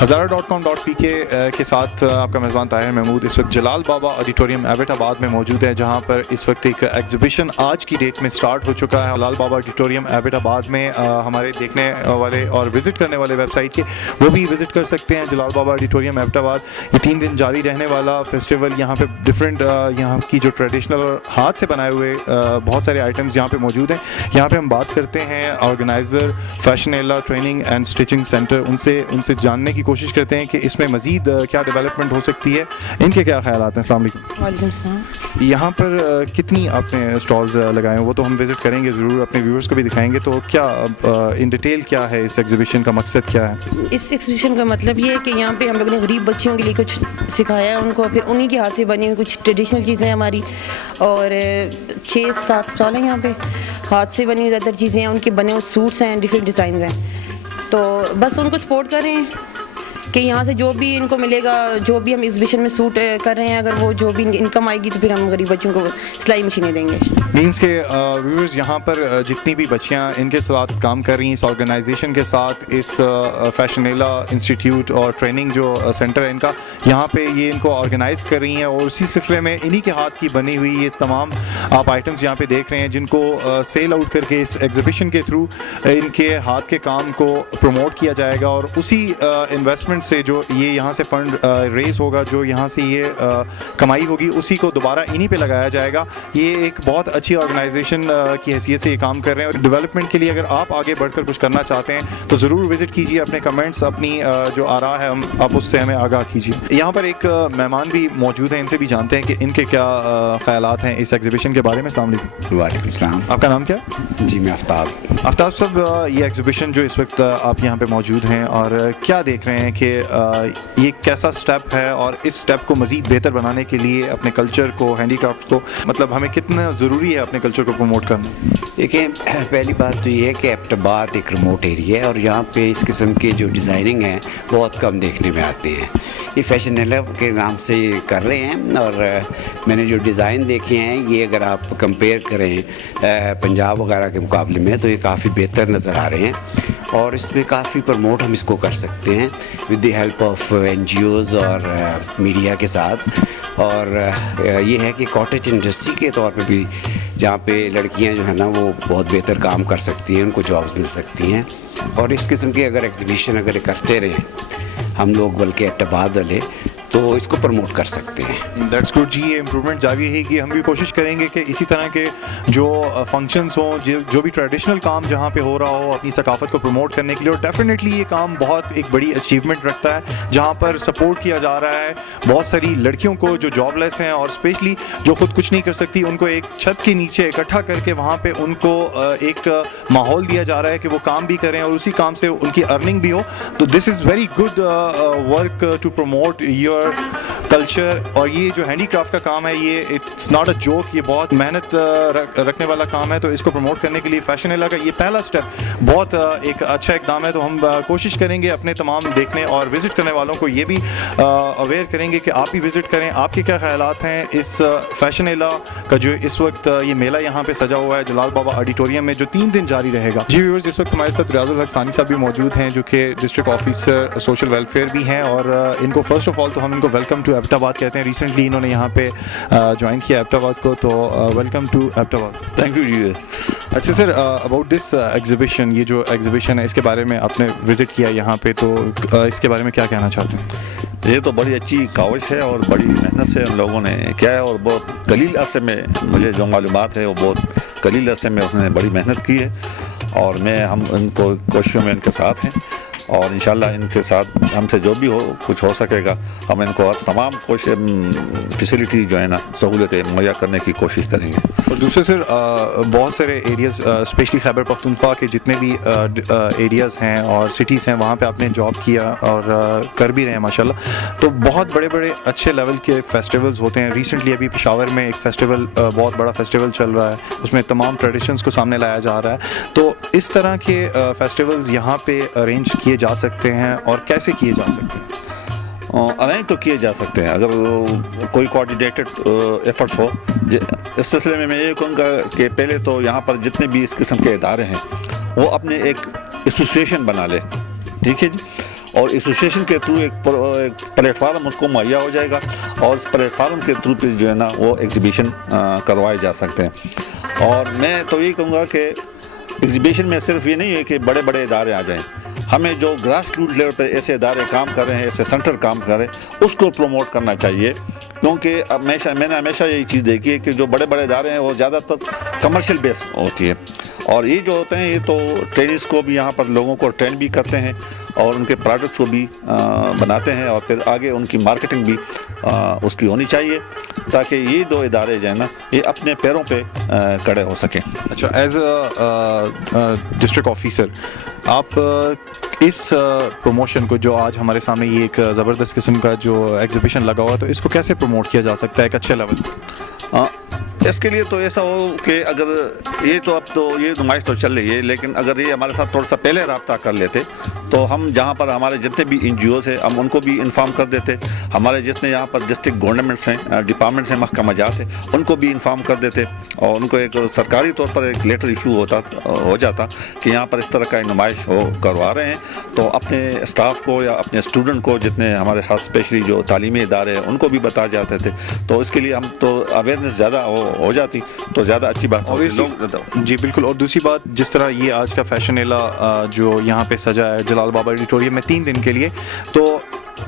hazara.com.pk کے ساتھ آپ کا میزبان طاہر محمود اس وقت جلال بابا آڈیٹوریم ایبٹ آباد میں موجود ہے، جہاں پر اس وقت ایک ایگزیبیشن آج کی ڈیٹ میں سٹارٹ ہو چکا ہے. جلال بابا آڈیٹوریم ایبٹ آباد میں ہمارے دیکھنے والے اور وزٹ کرنے والے ویب سائٹ کے وہ بھی وزٹ کر سکتے ہیں. جلال بابا آڈیٹوریم ایبٹ آباد یہ 3 دن جاری رہنے والا فیسٹیول، یہاں پہ ڈفرینٹ یہاں کی جو ٹریڈیشنل اور ہاتھ سے بنائے ہوئے بہت سارے آئٹمز یہاں پہ موجود ہیں. یہاں پہ ہم بات کرتے ہیں organiser Fashionella training and stitching centre, ان سے جاننے کی کوشش کرتے ہیں کہ اس میں مزید کیا ڈیولپمنٹ ہو سکتی ہے، ان کے کیا خیالات ہیں. السلام علیکم. وعلیکم السلام. یہاں پر کتنی آپ نے اسٹالز لگائے ہیں؟ وہ تو ہم وزٹ کریں گے ضرور، اپنے ویورز کو بھی دکھائیں گے. تو کیا ان ڈیٹیل کیا ہے اس ایگزیبیشن کا مقصد کیا ہے؟ اس ایگزیبیشن کا مطلب یہ ہے کہ یہاں پہ ہم لوگوں نے غریب بچیوں کے لیے کچھ سکھایا ہے ان کو، پھر انہی کے ہاتھ سے بنی ہوئی کچھ ٹریڈیشنل چیزیں ہماری، اور 6-7 اسٹال ہیں یہاں پہ. ہاتھ سے بنی ہوئی زیادہ تر چیزیں ہیں، ان کے بنے ہوئے سوٹس ہیں، ڈفرینٹ ڈیزائنز ہیں. تو بس ان کو سپورٹ کر رہے ہیں کہ یہاں سے جو بھی ان کو ملے گا، جو بھی ہم ایگزیبیشن میں سوٹ کر رہے ہیں، اگر وہ جو بھی انکم آئے گی تو پھر ہم غریب بچوں کو سلائی مشینیں دیں گے. مینس کے ویورز یہاں پر جتنی بھی بچیاں ان کے ساتھ کام کر رہی ہیں اس آرگنائزیشن کے ساتھ، اس فیشنیلا انسٹیٹیوٹ اور ٹریننگ جو سینٹر ہے ان کا، یہاں پہ یہ ان کو آرگنائز کر رہی ہیں، اور اسی سلسلے میں انہی کے ہاتھ کی بنی ہوئی یہ تمام آپ آئٹمس یہاں پہ دیکھ رہے ہیں، جن کو سیل آؤٹ کر کے اس ایگزیبیشن کے تھرو ان کے ہاتھ کے کام کو پروموٹ کیا جائے گا، اور اسی انویسٹمنٹ سے جو یہ یہاں سے فنڈ ریز ہوگا، جو یہاں سے یہ کمائی ہوگی، اسی کو دوبارہ انہی پہ لگایا جائے گا. یہ ایک بہت اچھی آرگنائزیشن کی حیثیت سے یہ کام کر رہے ہیں. اور ڈیولپمنٹ کے لیے اگر آپ آگے بڑھ کر کچھ کرنا چاہتے ہیں تو ضرور وزٹ کیجیے، اپنے کمنٹس، اپنی جو آراء ہے آپ اس سے ہمیں آگاہ کیجیے. یہاں پر ایک مہمان بھی موجود ہیں، ان سے بھی جانتے ہیں کہ ان کے کیا خیالات ہیں اس ایگزیبیشن کے بارے میں. السلام علیکم. وعلیکم السلام. آپ کا نام کیا؟ جی میں آفتاب. آفتاب صاحب، یہ ایگزیبیشن جو اس وقت آپ یہاں پہ موجود ہیں، اور کیا دیکھ رہے ہیں کہ یہ کیسا سٹیپ ہے، اور اس سٹیپ کو مزید بہتر بنانے کے لیے اپنے کلچر کو، ہینڈی کرافٹ کو، مطلب ہمیں کتنا ضروری ہے اپنے کلچر کو پروموٹ کرنا؟ دیکھیں، پہلی بات تو یہ ہے کہ ایبٹ آباد ایک ریموٹ ایریا ہے، اور یہاں پہ اس قسم کے جو ڈیزائننگ ہیں بہت کم دیکھنے میں آتے ہیں. یہ فیشنیلا کے نام سے کر رہے ہیں، اور میں نے جو ڈیزائن دیکھے ہیں یہ اگر آپ کمپیئر کریں پنجاب وغیرہ کے مقابلے میں تو یہ کافی بہتر نظر آ رہے ہیں، اور اس میں کافی پروموٹ ہم اس کو کر سکتے ہیں with the help of NGOs اور میڈیا کے ساتھ. اور یہ ہے کہ کاٹیج انڈسٹری کے طور پہ بھی جہاں پہ لڑکیاں جو ہیں نا وہ بہت بہتر کام کر سکتی ہیں، ان کو جابس مل سکتی ہیں. اور اس قسم کے اگر ایگزیبیشن اگر کرتے رہیں ہم لوگ، بلکہ ایبٹ آباد والے، تو اس کو پروموٹ کر سکتے ہیں. دیٹس گڈ جی. یہ امپرومنٹ جاری رہے گی. ہم بھی کوشش کریں گے کہ اسی طرح کے جو فنکشنز ہوں، جو بھی ٹریڈیشنل کام جہاں پہ ہو رہا ہو اپنی ثقافت کو پروموٹ کرنے کے لیے. اور ڈیفینیٹلی یہ کام بہت ایک بڑی اچیومنٹ رکھتا ہے، جہاں پر سپورٹ کیا جا رہا ہے بہت ساری لڑکیوں کو جو جاب لیس ہیں، اور اسپیشلی جو خود کچھ نہیں کر سکتی، ان کو ایک چھت کے نیچے اکٹھا کر کے وہاں پہ ان کو ایک ماحول دیا جا رہا ہے کہ وہ کام بھی کریں اور اسی کام سے ان کی ارننگ بھی ہو. تو this is very good work to promote your culture. اور یہ جو ہینڈی کرافٹ کا کام ہے، یہ اٹس ناٹ اے جوک، یہ بہت محنت رکھنے والا کام ہے. تو اس کو پروموٹ کرنے کے لیے فیشنیلا کا یہ پہلا اسٹیپ بہت ایک اچھا اقدام ہے. تو ہم کوشش کریں گے اپنے تمام دیکھنے اور وزٹ کرنے والوں کو یہ بھی اویئر کریں گے کہ آپ بھی وزٹ کریں. آپ کے کیا خیالات ہیں اس فیشنیلا کا جو اس وقت یہ میلہ یہاں پہ سجا ہوا ہے جلال بابا آڈیٹوریم میں، جو 3 دن جاری رہے گا. جی ویورز، اس وقت ہمارے ساتھ ریاض الحق ثانی صاحب بھی موجود ہیں، جو کہ ڈسٹرکٹ آفیسر سوشل ویلفیئر بھی ہیں. اور ان کو فرسٹ آف آل تو ہم ان کو ویلکم ٹو ایبٹ آباد کہتے ہیں. ریسنٹلی انہوں نے یہاں پہ جوائن کیا ایبٹ آباد کو، تو ویلکم ٹو ایبٹ آباد. تھینک یو جی. اچھا سر، اباؤٹ دس ایگزیبیشن، یہ جو ایگزیبیشن ہے اس کے بارے میں آپ نے وزٹ کیا یہاں پہ، تو اس کے بارے میں کیا کہنا چاہتے ہیں؟ یہ تو بڑی اچھی کاوش ہے اور بڑی محنت سے ان لوگوں نے کیا ہے، اور بہت قلیل عرصے میں مجھے جو معلومات ہے وہ بہت قلیل عرصے میں انہوں نے بڑی محنت کی ہے، اور ہم ان کو کوششوں میں ان کے ساتھ ہیں، اور انشاءاللہ ان کے ساتھ ہم سے جو بھی کچھ ہو سکے گا ہم ان کو تمام فیسلٹی جو ہے نا سہولتیں مہیا کرنے کی کوشش کریں گے. اور دوسرے سر، بہت سارے ایریاز اسپیشلی خیبر پختونخوا کے جتنے بھی ایریاز ہیں اور سٹیز ہیں، وہاں پہ آپ نے جاب کیا اور کر بھی رہے ہیں ماشاءاللہ. تو بہت بڑے بڑے اچھے لیول کے فیسٹیولز ہوتے ہیں. ریسنٹلی ابھی پشاور میں ایک فیسٹیول، بہت بڑا فیسٹیول چل رہا ہے، اس میں تمام ٹریڈیشنز کو سامنے لایا جا رہا ہے. تو اس طرح کے فیسٹیولز یہاں پہ ارینج کیے جا سکتے ہیں، اور کیسے کیے جا سکتے ہیں؟ ارینج تو کیے جا سکتے ہیں اگر کوئی کوآرڈینیٹڈ ایفرٹس ہو. اس سلسلے میں یہ کہوں گا کہ پہلے تو یہاں پر جتنے بھی اس قسم کے ادارے ہیں وہ اپنے ایک ایسوسیشن بنا لے، ٹھیک ہے جی، اور ایسوسیشن کے تھرو ایک پلیٹ فارم اس کو مہیا ہو جائے گا اور اس پلیٹ فارم کے تھرو پہ جو ہے نا وہ ایگزیبیشن کروائے جا سکتے ہیں. اور میں تو یہی کہوں گا کہ ایگزیبیشن میں صرف یہ نہیں ہے کہ بڑے بڑے ادارے آ جائیں, ہمیں جو گراس روٹ لیول پہ ایسے ادارے کام کر رہے ہیں, ایسے سینٹر کام کر رہے ہیں, اس کو پروموٹ کرنا چاہیے. کیونکہ میں نے ہمیشہ یہی چیز دیکھی ہے کہ جو بڑے بڑے ادارے ہیں وہ زیادہ تر کمرشل بیس ہوتی ہے, اور یہ جو ہوتے ہیں یہ تو ٹرینرز کو بھی یہاں پر لوگوں کو ٹرین بھی کرتے ہیں اور ان کے پروڈکٹس کو بھی بناتے ہیں, اور پھر آگے ان کی مارکیٹنگ بھی اس کی ہونی چاہیے تاکہ یہ دو ادارے جو ہیں نا یہ اپنے پیروں پہ کھڑے ہو سکیں. اچھا, ایز اے ڈسٹرکٹ آفیسر آپ اس پروموشن کو جو آج ہمارے سامنے یہ ایک زبردست قسم کا جو ایگزیبیشن لگا ہوا ہے تو اس کو کیسے پروموٹ کیا جا سکتا ہے ایک اچھے لیول پہ؟ اس کے لیے تو ایسا ہو کہ اگر یہ تو اب تو یہ نمائش تو چل رہی ہے, لیکن اگر یہ ہمارے ساتھ تھوڑا سا پہلے رابطہ کر لیتے تو ہم جہاں پر ہمارے جتنے بھی این جی اوز ہیں ہم ان کو بھی انفارم کر دیتے, ہمارے جتنے یہاں پر ڈسٹرکٹ گورنمنٹس ہیں, ڈپارٹمنٹس ہیں, محکمہ جات ہیں, ان کو بھی انفارم کر دیتے اور ان کو ایک سرکاری طور پر ایک لیٹر ایشو ہو جاتا کہ یہاں پر اس طرح کا نمائش کروا رہے ہیں, تو اپنے اسٹاف کو یا اپنے اسٹوڈنٹ کو جتنے ہمارے خاص اسپیشلی جو تعلیمی ادارے ہیں ان کو بھی بتا جاتے تھے. تو اس کے لیے ہم تو اویئرنیس زیادہ ہو جاتی تو زیادہ اچھی بات ہوتی. جی بالکل. اور دوسری بات, جس طرح یہ آج کا فیشن میلہ جو یہاں پہ سجا ہے جلال بابا آڈیٹوریم میں 3 دن کے لیے, تو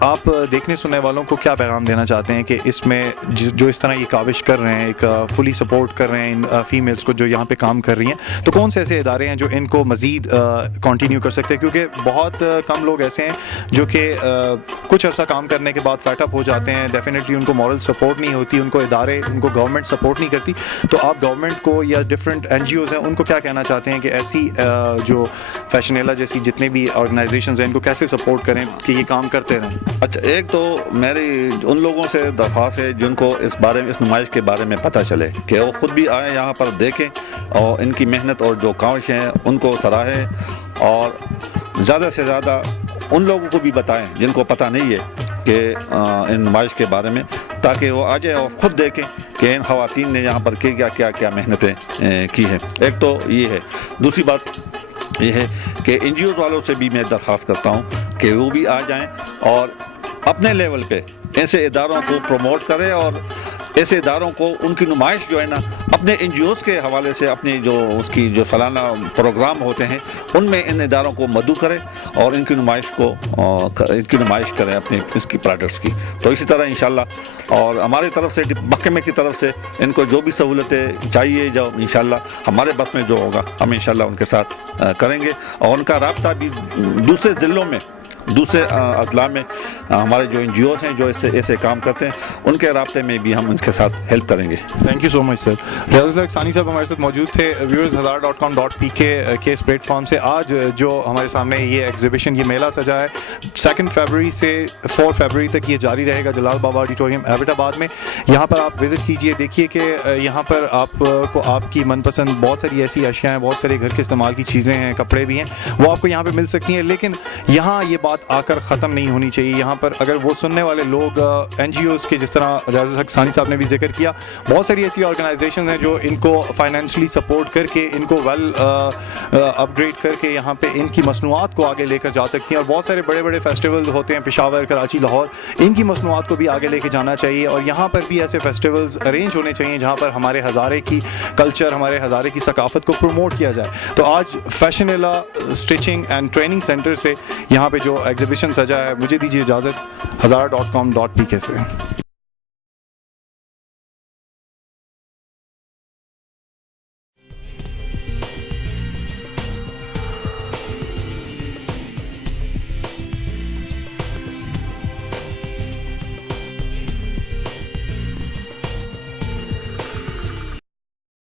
آپ دیکھنے سننے والوں کو کیا پیغام دینا چاہتے ہیں کہ اس میں جو اس طرح یہ کاوش کر رہے ہیں, ایک فلی سپورٹ کر رہے ہیں ان فیمیلز کو جو یہاں پہ کام کر رہی ہیں, تو کون سے ایسے ادارے ہیں جو ان کو مزید کنٹینیو کر سکتے ہیں؟ کیونکہ بہت کم لوگ ایسے ہیں جو کہ کچھ عرصہ کام کرنے کے بعد فیٹ اپ ہو جاتے ہیں, ڈیفینیٹلی ان کو مورل سپورٹ نہیں ہوتی, ان کو ادارے, ان کو گورنمنٹ سپورٹ نہیں کرتی. تو آپ گورنمنٹ کو یا ڈفرینٹ این جی اوز ہیں ان کو کیا کہنا چاہتے ہیں کہ ایسی جو فیشن میلہ جیسی جتنے بھی آرگنائزیشنز ہیں ان کو کیسے سپورٹ کریں کہ یہ کام کرتے رہیں؟ اچھا, ایک تو میری ان لوگوں سے درخواست ہے جن کو اس بارے میں, اس نمائش کے بارے میں پتہ چلے, کہ وہ خود بھی آئیں یہاں پر دیکھیں اور ان کی محنت اور جو کاوش ہیں ان کو سراہیں, اور زیادہ سے زیادہ ان لوگوں کو بھی بتائیں جن کو پتہ نہیں ہے کہ ان نمائش کے بارے میں, تاکہ وہ آ جائیں اور خود دیکھیں کہ ان خواتین نے یہاں پر کیا محنتیں کی ہیں. ایک تو یہ ہے. دوسری بات یہ ہے کہ این جی اوز والوں سے بھی میں درخواست کرتا ہوں کہ وہ بھی آ جائیں اور اپنے لیول پہ ایسے اداروں کو پروموٹ کریں, اور ایسے اداروں کو ان کی نمائش جو ہے نا اپنے این جی اوز کے حوالے سے اپنے جو اس کی جو سالانہ پروگرام ہوتے ہیں ان میں ان اداروں کو مدعو کریں اور ان کی نمائش کریں اپنے اس کی پروڈکٹس کی. تو اسی طرح انشاءاللہ اور ہماری طرف سے, محکمے کی طرف سے ان کو جو بھی سہولتیں چاہیے جو انشاءاللہ ہمارے بس میں جو ہوگا ہم انشاءاللہ ان کے ساتھ کریں گے, اور ان کا رابطہ بھی دوسرے ضلعوں میں, دوسرے اضلاع میں ہمارے جو این جی اوز ہیں جو ایسے کام کرتے ہیں ان کے رابطے میں بھی ہم ان کے ساتھ ہیلپ کریں گے. تھینک یو سو مچ سر. ریاض الحق ثانی صاحب ہمارے ساتھ موجود تھے ویورز hazara.com.pk کے اس پلیٹ فارم سے. آج جو ہمارے سامنے یہ ایگزیبیشن, یہ میلہ سجا ہے, 2 فیبروری سے 4 فیبروری تک یہ جاری رہے گا جلال بابا آڈیٹوریم ایبٹ آباد میں. یہاں پر آپ وزٹ کیجئے, دیکھیے کہ یہاں پر آپ کو آپ کی من پسند بہت ساری ایسی اشیاء ہیں, بہت سارے گھر کے استعمال کی چیزیں ہیں, کپڑے بھی ہیں, وہ آپ کو یہاں پہ مل سکتی ہیں. لیکن یہاں یہ بات آ کر ختم نہیں ہونی چاہیے. یہاں پر اگر وہ سننے والے لوگ این جی اوز کے, جس طرح ریاض الحق ثانی صاحب نے بھی ذکر کیا, بہت ساری ایسی آرگنائزیشنز ہیں جو ان کو فائنینشلی سپورٹ کر کے, ان کو ویل اپ گریڈ کر کے یہاں پہ ان کی مصنوعات کو آگے لے کر جا سکتی ہیں. اور بہت سارے بڑے بڑے فیسٹیول ہوتے ہیں, پشاور, کراچی, لاہور, ان کی مصنوعات کو بھی آگے لے کے جانا چاہیے. اور یہاں پر بھی ایسے فیسٹیولز ارینج ہونے چاہیے جہاں پر ہمارے ہزارے کی کلچر, ہمارے ہزارے کی ثقافت کو پروموٹ کیا جائے. تو آج فیشن میلہ اسٹچنگ اینڈ ٹریننگ سینٹر سے یہاں پہ جو ایگزیبیشن سجا ہے, مجھے دیجیے اجازت hazara.com.pk سے.